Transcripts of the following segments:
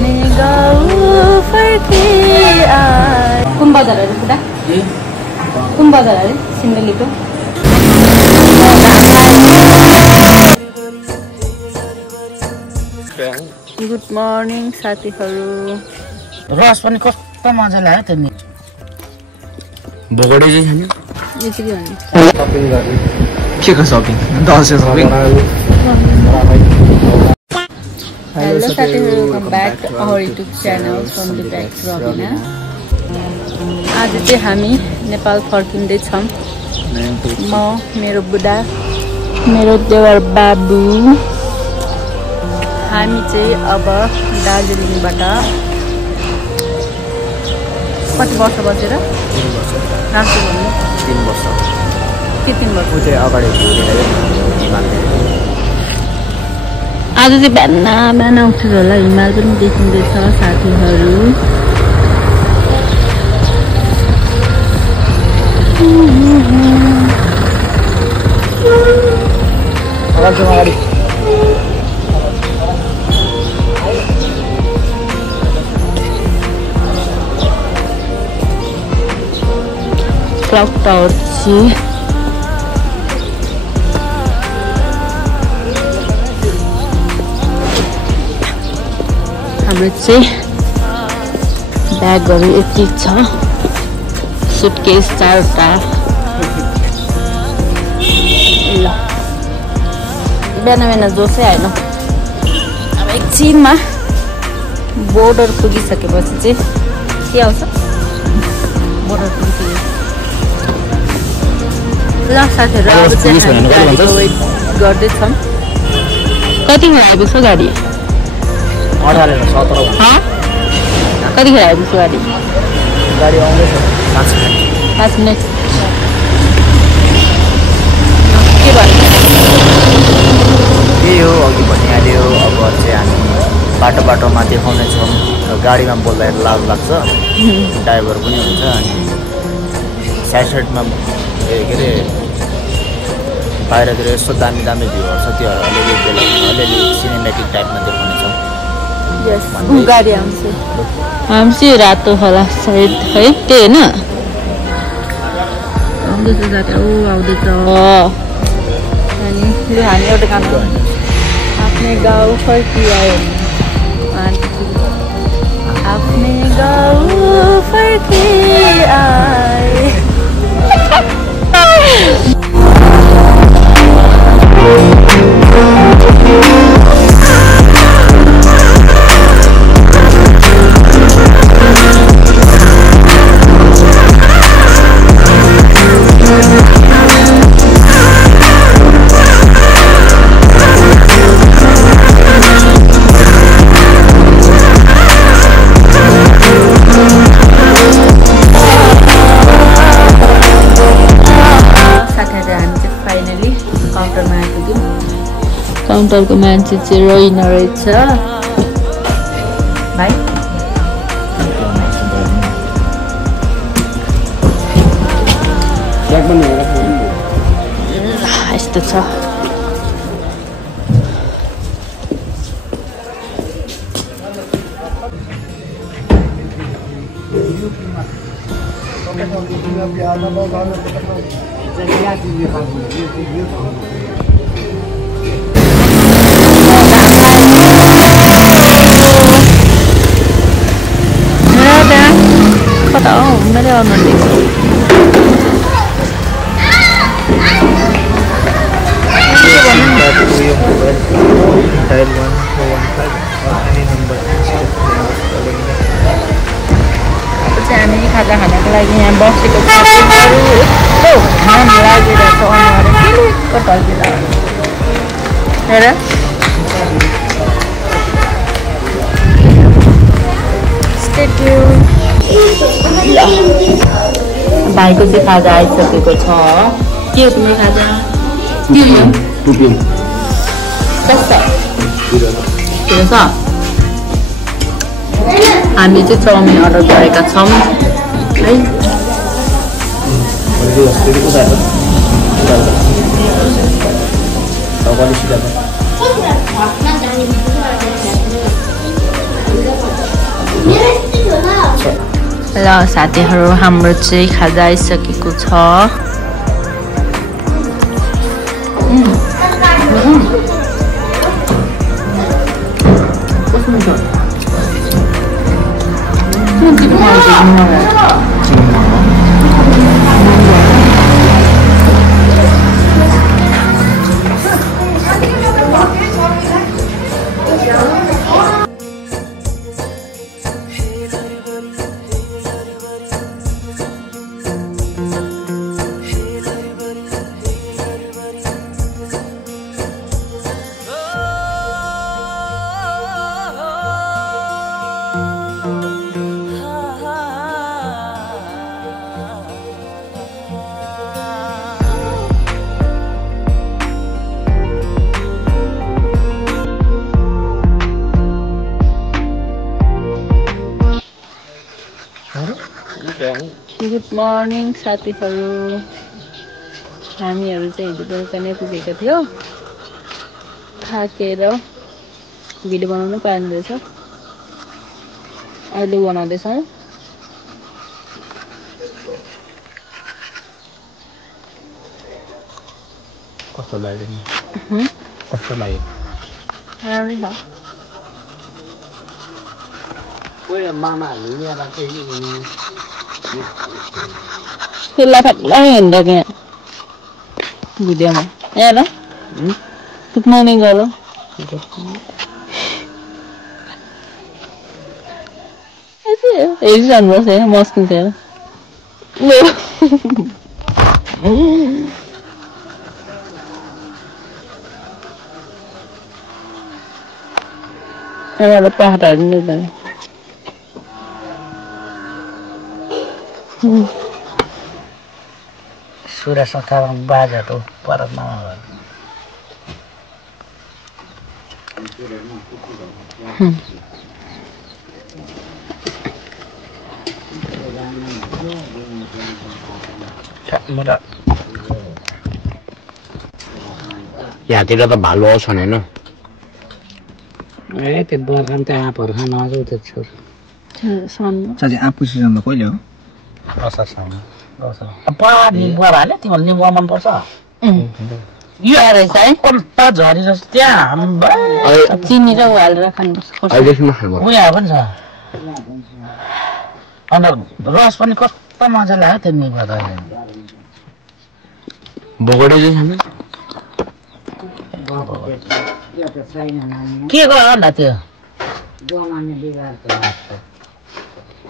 आफ्नै गाउँ फर्किआए। कुन बजार अरे पुरा? कुन बजार अरे सिन्धुलीको? गुड मर्निङ साथीहरू। रस पनि कस्तो मजा लाग्यो त्यो नि। भोगडे चाहिँ छैन। यसरी भन्ने। शपिङ गर्ने। के को शपिङ? दसैँ शपिङ। हेलो साथीहरू, welcome back to our YouTube channel from the back Rabina. आज चाहिँ हामी नेपाल फर्किँदैछौँ। म, मेरो बुढा, मेरो देवर बाबु। हामी चाहिँ अब दार्जिलिङबाट कति वर्ष बसेर? 3 वर्ष। राम्रै भन्नु। 3 वर्ष। के 3 वर्ष? उतै अगाडि आज चाहिँ बिहान उठेर होला हिमाल पनि देखिँदैछ साथीहरू। क्लाउड टावर चाहिँ हाम्रो चाहिँ ब्यागहरू यति छ, सुटकेस 4वटा। ल बिहान जोसै आएन। अब एकछिनमा बोर्डर पुगिसकेपछि चाहिँ के आउँछ? बोर्डर पुगिसक्यो। ल साथीहरू, अब चाहिँ हामी गाडीको वेट गर्दैछौँ। कतिखेर आइपुग्छ गाडी? 18-17 कतिखेर आइपुग्छ गाडी? गाडी आउँदैछ 5 5 मिनट। मिनट। के भयो? त्यही हो, अघि भनिहाल्यो। अब चाहिँ हामी बाटोमा देखाउनेछौँ। गाडीमा बोल्दाखेरि लाज लाग्छ, ड्राइभर पनि हुन्छ। अनि साइडमा के अरे बाहिरतिर यस्तो दामी भ्यूहरू छ, त्योहरू अलिअलि सिनेमेटिक टाइपमा देखाउनेछौँ। गाडी आउँछ। हामी चाहिँ रातो होला सायद है, त्यही होइन? आउँदैछ साथी, आउँदैछ। अनि लु हामी एउटा गाना आफ्नै गाउँ फर्किआयो। आफ्नै गाउँ फर्किआए। काउन्टरको मान्छे चाहिँ रोइन रहेछ भाइ। यस्तो छ। कता हो? मैले आउनु हामी खाजा खानको लागि यहाँ बसेको साथीहरू। यस्तो घाम लागिरहेको अनुहार कतातिर हेर। भाइको चाहिँ खाजा आइसकेको छ। के हो तिम्रो खाजा? कस्तो छ? हामी चाहिँ चाउमिन अर्डर गरेका छौँ है। ल साथीहरु हाम्रो चाहिँ खाजा आइसकेको छ गुड मर्निङ साथीहरु हामीहरु चाहिँ हिजो बेलुका नै पुगेका थियौ थाकेर भिडियो बनाउनु पाएन रहेछ अहिले बनाउँदैछौँ कस्तो लाग्यो कस्तो लाग्यो राम्रै छ कोही मामाहरु यहाँ राख्दै त्यसलाई फ्याक्लै हिँड्दा क्या भिडियोमा यहाँ ल गुड मर्निङ गर हेरिरहनुपर्छ यहाँ मस्किन्छ यहाँ पहाडहरू नै त सूर्य संस्कार बाजा तो परत ना यहाँतिर त भालु आउँछ नि हैन ए त्यो बर्खामा त आँपहरु खान आउँछ त्यो छोर साँच्चै आँप सिजन त कहिले हो असारसम्म पानी बराले तिमीले निम्बु मन पर्छ यो रहेछ है कल्पा झरी जस्तो त्यहाँ चिनी र हालेर खानुपर्छ उयो पनि छ अन्त रस पनि कस्तो मजा लाग्यो त्यो निम्बु त बगडे चाहिँ के गर्यो अन्त त्यो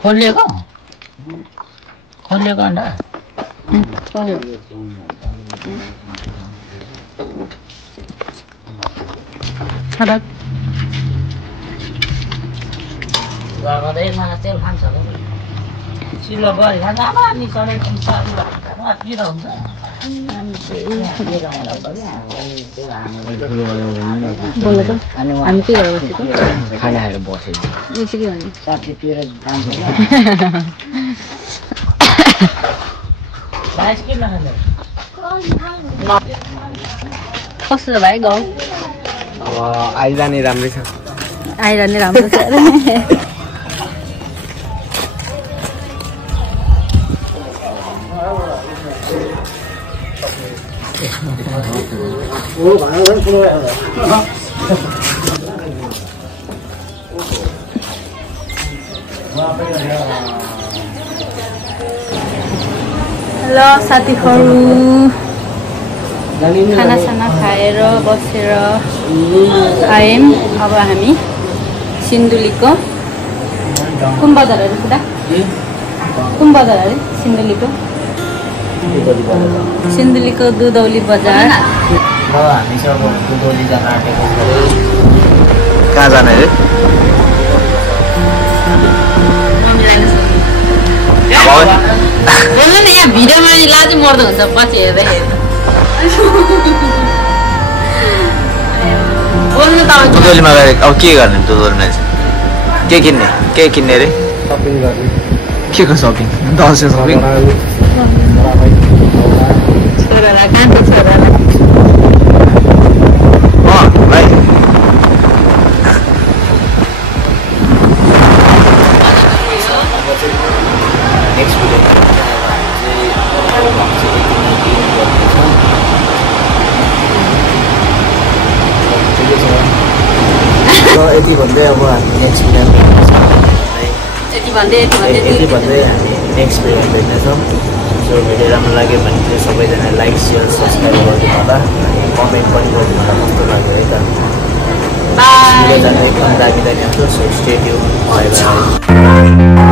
खोलिएको खोलिएको अन्त तेल खान्छ सिलो गरी खान्छ नि पिरो हुन्छ हामी के गरेर बसेको खाना खाएर बसेको यो चाहिँ के भन्ने साथीतिर कस्तो छ भाइ गाउँ अब आइरहने राम्रै छ आइरहने राम्रो छ ल साथीहरु खानासाना खाएर बसेर आयौँ अब हामी सिन्धुलीको कुन बजार अरे पुरा कुन बजार अरे सिन्धुलीको दुधौली बजार हामी सब दुधौली जान आँटेको कहाँ जाने रे बोल्नु नि यहाँ भिडियोमा लाज मर्दो हुन्छ पछि हेर्दाखेरि बोल्नु त दुधौलीमा गएर अब के गर्ने दुधौलीमा चाहिँ के किन्ने रे सपिङ गर्ने के को सपिङ दसैँ सपिङ छोरालाई कान्छो छोरालाई भाइ यति भन्दै अब हामी नेक्स्ट भिडियोमा भेट्नेछौँ है। यति भन्दै हामी नेक्स्ट भिडियोमा भेट्नेछौँ। सो भिडियो राम्रो लाग्यो भने चाहिँ सबैजना लाइक सेयर सब्सक्राइब गरिदिनु होला, कमेन्ट पनि गरिदिनु होला कस्तो लाग्यो है त। बाई। भिडियो जाँदा एकदम दामी आउँछ। So stay tune, by by.